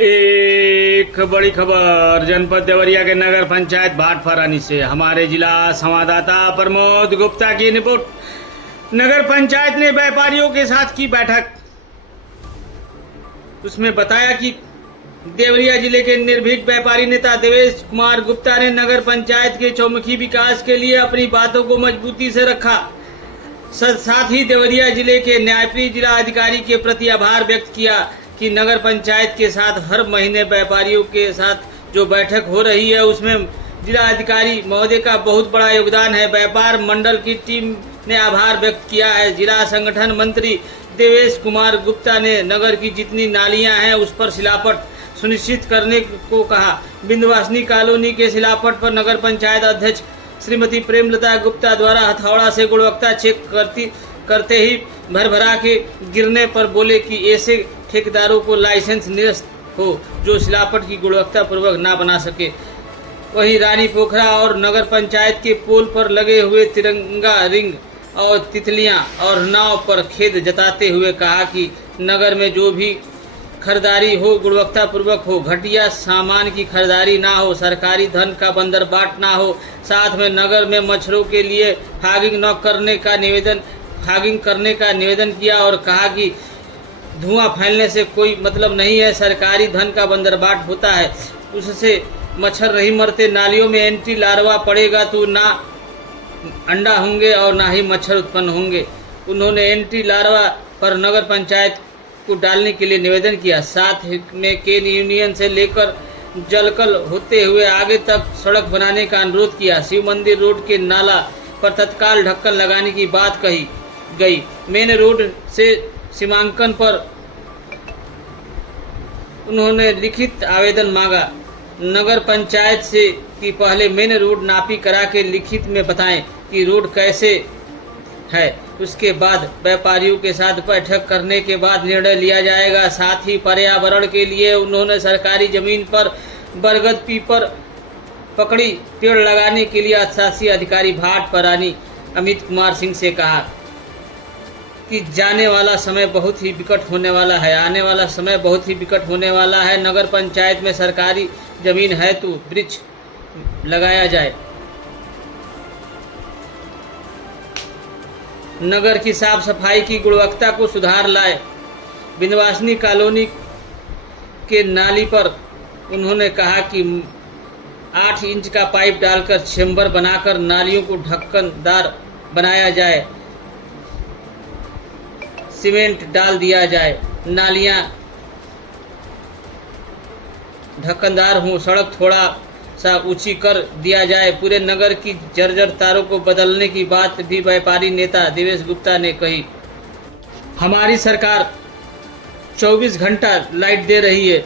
एक बड़ी खबर जनपद देवरिया के नगर पंचायत भाटफरानी से हमारे जिला संवाददाता प्रमोद गुप्ता की रिपोर्ट। नगर पंचायत ने व्यापारियों के साथ की बैठक। उसमें बताया कि देवरिया जिले के निर्भीक व्यापारी नेता देवेश कुमार गुप्ता ने नगर पंचायत के चौमुखी विकास के लिए अपनी बातों को मजबूती से रखा। साथ ही देवरिया जिले के न्यायप्रिय जिला अधिकारी के प्रति आभार व्यक्त किया कि नगर पंचायत के साथ हर महीने व्यापारियों के साथ जो बैठक हो रही है उसमें जिला अधिकारी महोदय का बहुत बड़ा योगदान है। व्यापार मंडल की टीम ने आभार व्यक्त किया है। जिला संगठन मंत्री देवेश कुमार गुप्ता ने नगर की जितनी नालियां हैं उस पर सिलापट सुनिश्चित करने को कहा। बिंदवासिनी कॉलोनी के सिलापट पर नगर पंचायत अध्यक्ष श्रीमती प्रेमलता गुप्ता द्वारा हथौड़ा से गुणवत्ता चेक करते ही भरभरा के गिरने पर बोले कि ऐसे ठेकेदारों को लाइसेंस निरस्त हो जो सिलापट की गुणवत्ता पूर्वक ना बना सके। वहीं रानी पोखरा और नगर पंचायत के पोल पर लगे हुए तिरंगा रिंग और तितलियां और नाव पर खेद जताते हुए कहा कि नगर में जो भी खरीदारी हो गुणवत्ता पूर्वक हो, घटिया सामान की खरीदारी ना हो, सरकारी धन का बंदरबाट ना हो। साथ में नगर में मच्छरों के लिए फॉगिंग करने का निवेदन किया और कहा कि धुआं फैलने से कोई मतलब नहीं है। सरकारी धन का बंदरबाट होता है, उससे मच्छर नहीं मरते। नालियों में एंटी लार्वा पड़ेगा तो ना अंडा होंगे और ना ही मच्छर उत्पन्न होंगे। उन्होंने एंटी लार्वा पर नगर पंचायत को डालने के लिए निवेदन किया। साथ में केन यूनियन से लेकर जलकल होते हुए आगे तक सड़क बनाने का अनुरोध किया। शिव मंदिर रोड के नाला पर तत्काल ढक्कन लगाने की बात कही गई। मेन रोड से सीमांकन पर उन्होंने लिखित आवेदन मांगा। नगर पंचायत से कि पहले मेन रोड नापी करा के लिखित में बताएं कि रोड कैसे है। उसके बाद व्यापारियों के साथ बैठक करने के बाद निर्णय लिया जाएगा। साथ ही पर्यावरण के लिए उन्होंने सरकारी जमीन पर बरगद पीपल पकड़ी पेड़ लगाने के लिए शासी अधिकारी भाटफरानी अमित कुमार सिंह से कहा कि जाने वाला समय बहुत ही विकट होने वाला है, आने वाला समय बहुत ही विकट होने वाला है। नगर पंचायत में सरकारी जमीन है तो वृक्ष लगाया जाए। नगर की साफ सफाई की गुणवत्ता को सुधार लाए। बिंदवासिनी कॉलोनी के नाली पर उन्होंने कहा कि 8 इंच का पाइप डालकर चेम्बर बनाकर नालियों को ढक्कनदार बनाया जाए, सीमेंट डाल दिया जाए, नालियां ढक्कनदार हों, सड़क थोड़ा सा ऊंची कर दिया जाए। पूरे नगर की जर्जर तारों को बदलने की बात भी व्यापारी नेता देवेश गुप्ता ने कही। हमारी सरकार 24 घंटा लाइट दे रही है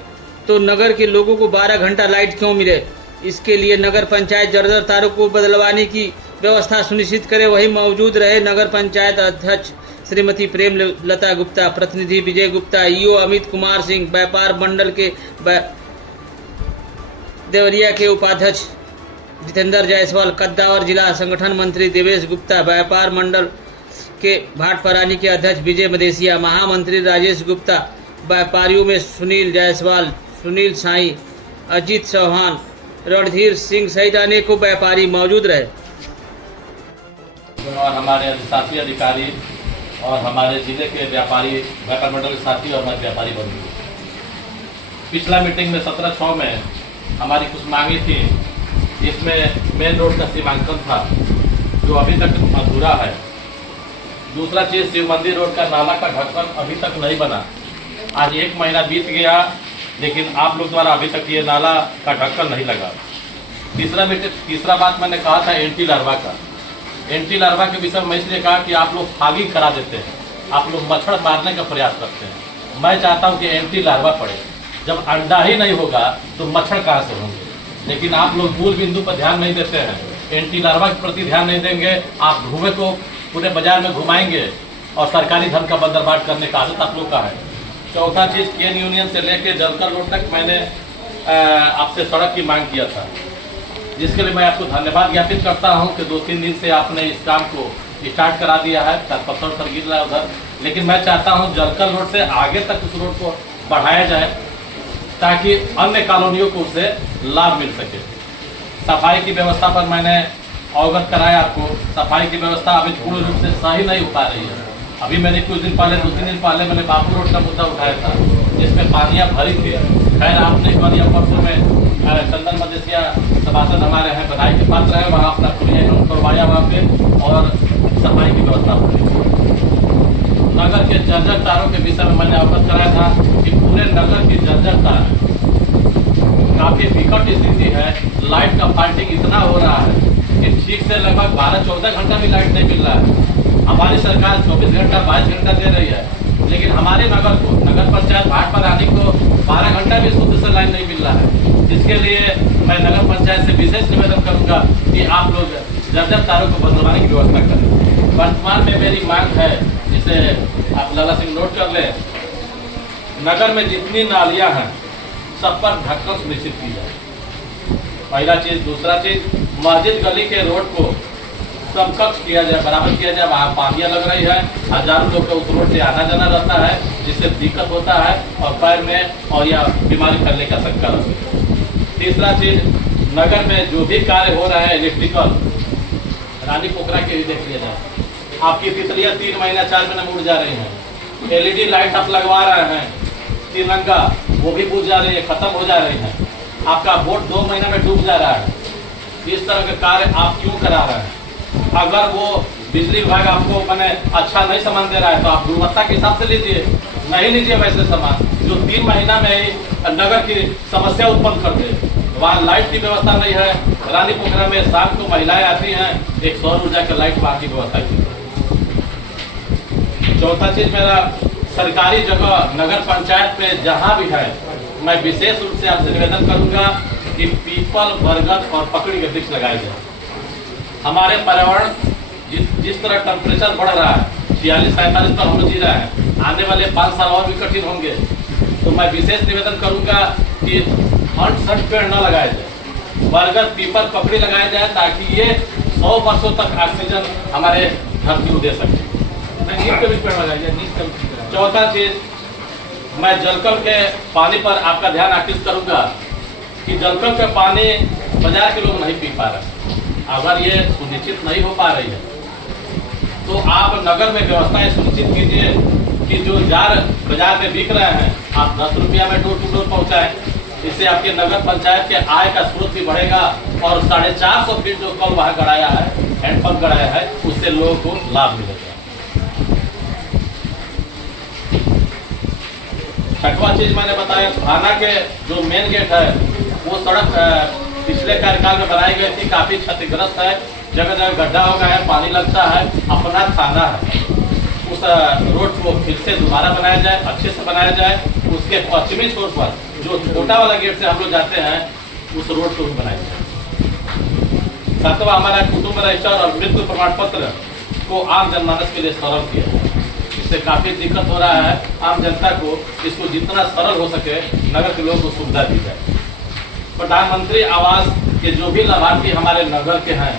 तो नगर के लोगों को 12 घंटा लाइट क्यों मिले? इसके लिए नगर पंचायत जर्जर तारों को बदलवाने की व्यवस्था सुनिश्चित करे। वही मौजूद रहे नगर पंचायत अध्यक्ष श्रीमती प्रेमलता गुप्ता, प्रतिनिधि विजय गुप्ता, ईओ अमित कुमार सिंह, व्यापार मंडल के देवरिया के उपाध्यक्ष जितेंद्र जायसवाल, कद्दावर जिला संगठन मंत्री देवेश गुप्ता, व्यापार मंडल के भाटफरानी के अध्यक्ष विजय मदेसिया, महामंत्री राजेश गुप्ता, व्यापारियों में सुनील जायसवाल, सुनील साई, अजीत चौहान, रणधीर सिंह सहित अनेकों व्यापारी मौजूद रहे। और हमारे अधिशासी अधिकारी और हमारे जिले के व्यापारी, व्यापार मंडल के साथी और हमारे व्यापारी बंधु, पिछला मीटिंग में 17/6 में हमारी कुछ मांगी थी। इसमें मेन रोड का सीमांकन था जो अभी तक अधूरा है। दूसरा चीज़, शिव मंदिर रोड का नाला का ढक्कन अभी तक नहीं बना। आज 1 महीना बीत गया लेकिन आप लोग द्वारा अभी तक ये नाला का ढक्कन नहीं लगा। तीसरा बात मैंने कहा था एंटी लार्वा का। एंटी लार्वा के विषय में मैं इसलिए कहा कि आप लोग फॉगिंग करा देते हैं, आप लोग मच्छर मारने का प्रयास करते हैं। मैं चाहता हूं कि एंटी लार्वा पड़े। जब अंडा ही नहीं होगा तो मच्छर कहाँ से होंगे? लेकिन आप लोग मूल बिंदु पर ध्यान नहीं देते हैं, एंटी लार्वा के प्रति ध्यान नहीं देंगे। आप धुएं को पूरे बाजार में घुमाएंगे और सरकारी धन का बंदरबाट करने का आदत आप लोग का है। चौथा चीज़, केन यूनियन से लेकर जलकल रोड तक मैंने आपसे सड़क की मांग किया था, जिसके लिए मैं आपको धन्यवाद ज्ञापित करता हूं कि 2-3 दिन से आपने इस काम को स्टार्ट करा दिया है। पत्थर गिर रहा है उधर, लेकिन मैं चाहता हूं जलकल रोड से आगे तक उस रोड को बढ़ाया जाए ताकि अन्य कॉलोनियों को उससे लाभ मिल सके। सफाई की व्यवस्था पर मैंने अवगत कराया आपको। सफाई की व्यवस्था अभी पूर्ण रूप से सही नहीं हो पा रही है। अभी मैंने कुछ दिन पहले 2-3 दिन पहले मैंने बापू रोड का मुद्दा उठाया था, जिसमें पानियाँ भरी थी। खैर आपने कल या परसों में चंदन मदेशिया सभासद हमारे हैं, बधाई के पात्र हैं, वहाँ अपना क्रियान्वयन करवाया वहाँ पे और सफाई की व्यवस्था हुई। नगर के जर्जर तारों के विषय में मैंने अवगत कराया था कि पूरे नगर की जर्जर तार काफी विकट स्थिति है। लाइट का फाल्टिंग इतना हो रहा है कि ठीक से लगभग 12-14 घंटा भी लाइट नहीं मिल रहा है। हमारी सरकार 24 घंटा 22 घंटा दे रही है, लेकिन हमारे नगर को, नगर पंचायत घाट पर आने को 12 घंटा भी शुद्ध से लाइन नहीं मिल रहा है। जिसके लिए मैं नगर पंचायत से विशेष निवेदन करूंगा कि आप लोग जर्जर तारों को बदलवाने की व्यवस्था करें। वर्तमान में मेरी मांग है, जिसे आप लाला सिंह नोट कर लें, नगर में जितनी नालियां हैं सब पर ढक्कन सुनिश्चित की जाए। पहला चीज। दूसरा चीज, मस्जिद गली के रोड को समकक्ष किया जाए, बराबर किया जाए। वहाँ पानियाँ लग रही है, हजारों लोग का उस रोड से आना जाना रहता है, जिससे दिक्कत होता है और पैर में और या बीमारी फैलने का शंका रहती है। तीसरा चीज, नगर में जो भी कार्य हो रहा है इलेक्ट्रिकल, रानी पोखरा के भी देख लिया जाए। आपकी तितलियाँ 3 महीना 4 महीना में उड़ जा रही हैं। LED लाइट आप लगवा रहे हैं, तिरंगा, वो भी बुझ जा रही है, खत्म हो जा रही है। आपका बोट 2 महीना में डूब जा रहा है। इस तरह के कार्य आप क्यों करा रहे हैं? अगर वो बिजली विभाग आपको मैंने अच्छा नहीं सामान दे रहा है तो आप गुणवत्ता के हिसाब से लीजिए, नहीं लीजिए वैसे सामान जो 3 महीना में ही नगर की समस्या उत्पन्न कर दे। वहाँ लाइट की व्यवस्था नहीं है। रानी पोखरा में शाम को महिलाएं आती हैं, एक सौर ऊर्जा की लाइट वहाँ की व्यवस्था की। चौथा चीज मेरा, सरकारी जगह नगर पंचायत में जहाँ भी है, मैं विशेष रूप से आपसे निवेदन करूंगा कि पीपल, बरगद और पकड़ी के वृक्ष लगाए जाए। हमारे पर्यावरण जिस तरह टेम्परेचर बढ़ रहा है, 46-47 पर हम लोग जी रहे हैं, आने वाले 5 साल और भी कठिन होंगे। तो मैं विशेष निवेदन करूंगा कि 100 पेड़ न लगाए जाए, बरगद, पीपल, पकड़ी लगाए जाए, ताकि ये 100 वर्षों तक ऑक्सीजन हमारे धरती को दे सके। नीम के भी पेड़ लगाए जाए। चौथा चीज, मैं जलकल के पानी पर आपका ध्यान आकृष्ट करूंगा कि जलकल का पानी बाजार के लोग नहीं पी पा रहे। अगर ये सुनिश्चित नहीं हो पा रही है तो आप नगर में व्यवस्थाएं सुनिश्चित कीजिए कि जो जार बाजार में बिक रहे हैं आप 10 रुपया में डोर टू डोर पहुँचाएं। इससे आपके नगर पंचायत के आय का स्रोत भी बढ़ेगा और 450 फीट जो कल वहाँ गड़ाया है, हैंडपंप गड़ाया है, उससे लोगों को लाभ मिलेगा। छठवां चीज मैंने बताया, थाना के जो मेन गेट है वो सड़क पिछले कार्यकाल में बनाई गई थी, काफी क्षतिग्रस्त है, जगह जगह गड्ढा हो गया है, पानी लगता है। अपना थाना है, उस रोड को फिर से दोबारा बनाया जाए, अच्छे से बनाया जाए। उसके पश्चिमी छोर पर जो छोटा वाला गेट से हम लोग जाते हैं, उस रोड को भी बनाया जाए। सातवां, हमारा कुटुंब रजिस्टर और मृत्यु प्रमाण पत्र को आम जनमानस के लिए सरल किया जाए। इससे काफी दिक्कत हो रहा है आम जनता को, इसको जितना सरल हो सके नगर के लोगों को सुविधा दी जाए। प्रधानमंत्री आवास के जो भी लाभार्थी हमारे नगर के हैं,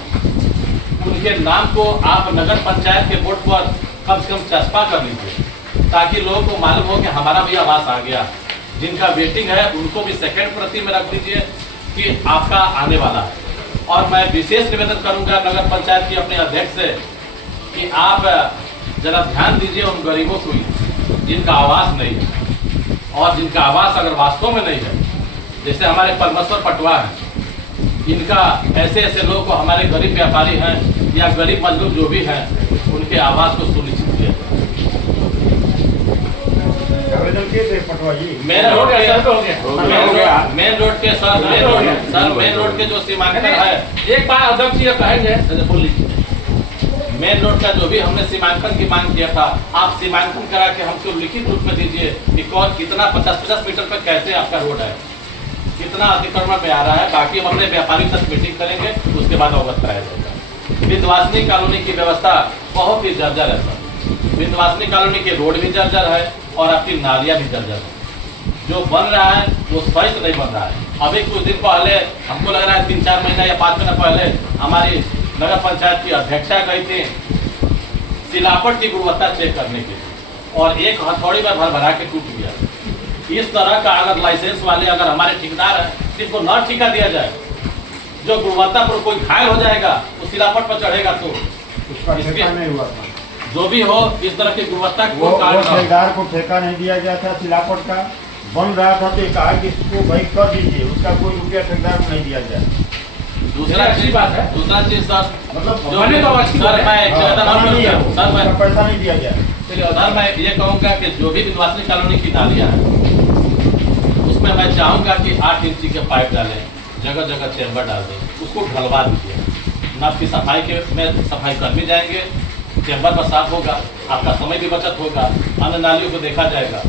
उनके नाम को आप नगर पंचायत के बोर्ड पर कम से कम चस्पा कर लीजिए, ताकि लोगों को मालूम हो कि हमारा भी आवास आ गया। जिनका वेटिंग है उनको भी सेकंड प्रति में रख दीजिए कि आपका आने वाला है। और मैं विशेष निवेदन करूंगा नगर पंचायत की अपने अध्यक्ष से कि आप जरा ध्यान दीजिए उन गरीबों को जिनका आवास नहीं है, और जिनका आवास अगर वास्तव में नहीं है, जैसे हमारे परमेश्वर पटवा है, इनका ऐसे ऐसे लोग को, हमारे गरीब व्यापारी हैं या गरीब मजदूर जो भी हैं, उनके आवास को सुनिश्चित किया। मेन रोड के जो सीमांकन है, एक बार अध्यक्ष ये कहेंगे, बोलिए। मेन रोड का जो भी हमने सीमांकन की मांग किया था, आप सीमांकन करा के हमको लिखित रूप में दीजिए कि कौन कितना 50-50 मीटर पर कैसे आपका रोड है, कितना अतिक्रमण में आ रहा है। बाकी हम अपने व्यापारी तक मीटिंग करेंगे, उसके बाद अवगत कराया जाएगा। विंध्यवासिनी कॉलोनी की व्यवस्था बहुत ही जर्जर है सर। विंध्यवासिनी कॉलोनी के रोड भी जर्जर है और आपकी नालियाँ भी जर्जर है। जो बन रहा है वो सही से नहीं बन रहा है। अभी कुछ दिन पहले, हमको लग रहा है 3-4 महीना या 5 महीना पहले, हमारी नगर पंचायत की अध्यक्षा गई थी सिलापट की गुणवत्ता चेक करने के लिए, और एक हथौड़ी में भर भरा के टूट गया। इस तरह का अगर लाइसेंस वाले अगर हमारे ठेकेदार हैं तो इनको न ठेका दिया जाए। जो गुणवत्ता पर कोई घायल हो जाएगा वो सिलापट पर चढ़ेगा तो उसका ठेका नहीं हुआ था। जो भी हो इस तरह की गुणवत्ता वो को कारण हो। ठेकेदार को ठेका नहीं दिया गया था, सिलापट का बन रहा था तो ये कहा कि इसको भाई कर दीजिए, उसका कोई रुपया ठेकेदार को नहीं दिया जाए। दूसरा अच्छी बात है। दूसरा चीज सर, मतलब जो मैंने तो अच्छी बात सर है। मैं एक निवेदन और करूंगा। सर मैं उसका पैसा नहीं दिया गया। सर मैं ये कहूँगा कि जो भी विंध्यवासिनी कॉलोनी की नालियाँ हैं उसमें मैं चाहूँगा कि 8 इंची के पाइप डालें, जगह जगह चैम्बर डाल दें, उसको ढलवा दीजिए। नाप की सफाई के में सफाई कर्मी जाएंगे, चैम्बर पर साफ होगा, आपका समय भी बचत होगा, अन्य नालियों को देखा जाएगा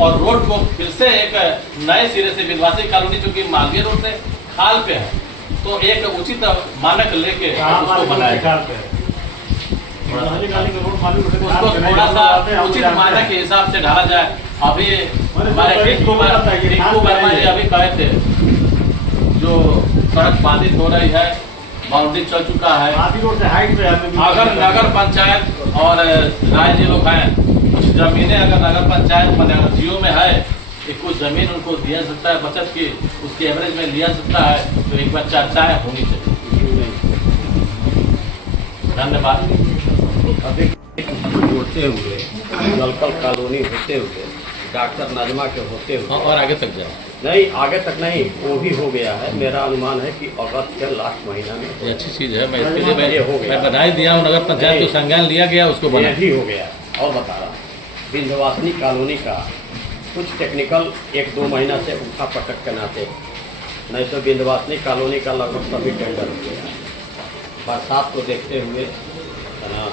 और रोड को फिर से एक नए सिरे से विंध्यवासिनी कॉलोनी जो कि मालवीय रोड से खाल पे है तो एक उचित मानक लेके उसको बनाएगा। उसको थोड़ा सा उचित मानक के हिसाब से ढाला जाए। अभी हमारे टिंकू वर्मा जी अभी कहे थे जो सड़क बाधित हो रही है, बाउंड्री चल चुका है। अगर नगर पंचायत और राय जी लोग हैं, कुछ जमीनें अगर नगर पंचायत जियो में है कि कुछ जमीन उनको दिया सकता है बचत की, उसकी एवरेज में लिया सकता है तो एक बार चर्चाएं होनी चाहिए। धन्यवाद। होते हुए जलकल कॉलोनी होते हुए डॉक्टर नजमा के होते हुए और आगे तक जाए, नहीं आगे तक नहीं, वो भी हो गया है। मेरा अनुमान है कि अगस्त के लास्ट महीना में ये अच्छी चीज़ है। मैं इसके लिए ये हो गया। मैं बधाई दिया हूँ नगर पंचायत को, संज्ञान लिया गया, उसको बना। ये भी हो गया। और बता रहा विंध्यवासिनी कॉलोनी का कुछ टेक्निकल 1-2 महीना से उठा पटक के नाते, नहीं तो विंध्यवासिनी कॉलोनी का लगभग सभी टेंडर हो गया। बरसात को देखते हुए है ना,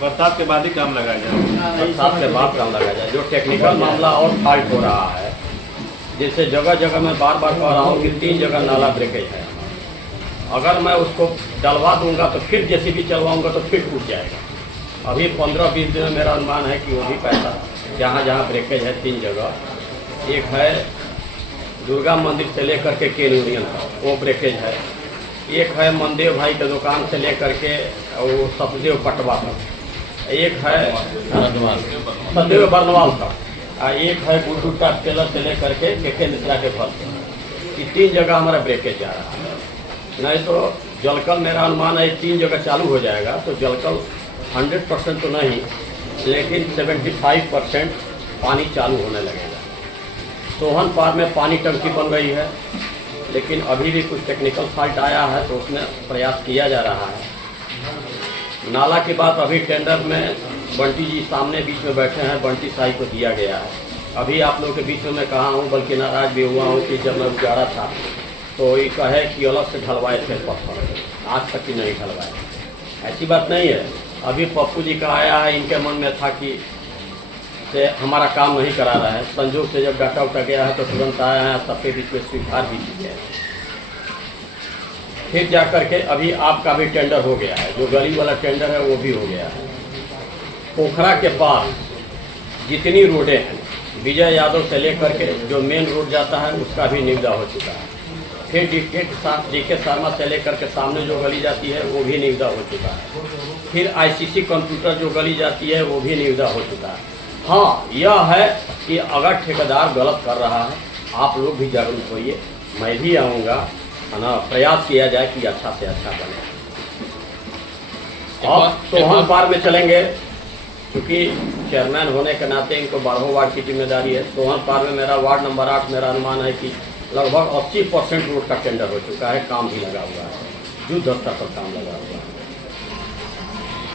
बरसात के बाद ही काम लगाया जाए। बरसात के बाद काम लगा जाए। जो टेक्निकल मामला और फाल्ट हो रहा है, जैसे जगह जगह मैं बार बार कह रहा हूँ कि 3 जगह नाला ब्रेकेज है। अगर मैं उसको डलवा दूंगा तो फिर जेसीबी चलवाऊंगा तो फिर टूट जाएगा। अभी 15-20 दिन में मेरा अनुमान है कि वो भी पैसा जहाँ जहाँ ब्रेकेज है 3 जगह, एक है दुर्गा मंदिर से लेकर के केन यूनियन तक वो ब्रेकेज है, एक है मनदेव भाई के दुकान से लेकर के वो सतदेव पटवा तक, एक है सतदेव बर्नवाल तक, एक है गुड्डू का टेलर से लेकर के मिश्रा के घर तक। ये 3 जगह हमारा ब्रेकेज जा रहा है। नहीं तो जलकल मेरा अनुमान है 3 जगह चालू हो जाएगा तो जलकल 100% तो नहीं लेकिन 75% पानी चालू होने लगेगा। सोहन पार में पानी टंकी बन रही है लेकिन अभी भी कुछ टेक्निकल फॉल्ट आया है तो उसमें प्रयास किया जा रहा है। नाला की बात अभी टेंडर में बंटी जी सामने बीच में बैठे हैं, बंटी साई को दिया गया है। अभी आप लोगों के बीच में मैं कहा हूँ, बल्कि नाराज भी हुआ हूँ कि जब मैं उजाड़ा था तो ये कहे कि अलग से ढलवाए थे पत्थर, आज तक ही नहीं ढलवाए। ऐसी बात नहीं है। अभी पप्पू जी का आया है, इनके मन में था कि से हमारा काम नहीं करा रहा है। संजोग से जब डाटा उठा गया है तो तुरंत आया है, सबके बीच में स्वीकार भी की है। फिर जा करके अभी आपका भी टेंडर हो गया है, जो गली वाला टेंडर है वो भी हो गया है। पोखरा के पास जितनी रोडें हैं विजय यादव से लेकर के जो मेन रोड जाता है उसका भी निविदा हो चुका है। फिर डीके शर्मा से लेकर के सामने जो गली जाती है वो भी निविदा हो चुका है। फिर आईसीसी कंप्यूटर जो गली जाती है वो भी निविदा हो चुका है। हाँ, यह है कि अगर ठेकेदार गलत कर रहा है आप लोग भी जागरूक होइए, मैं भी आऊँगा, है ना, प्रयास किया जाए कि अच्छा से अच्छा बने। अब सोहन पार में चलेंगे क्योंकि चेयरमैन होने के नाते इनको 12 वार्ड की जिम्मेदारी है। सोहन पार में मेरा वार्ड नंबर 8 मेरा अनुमान है कि लगभग 80% रोड का टेंडर हो चुका है, काम भी लगा हुआ है, युद्ध स्तर पर काम लगा हुआ है।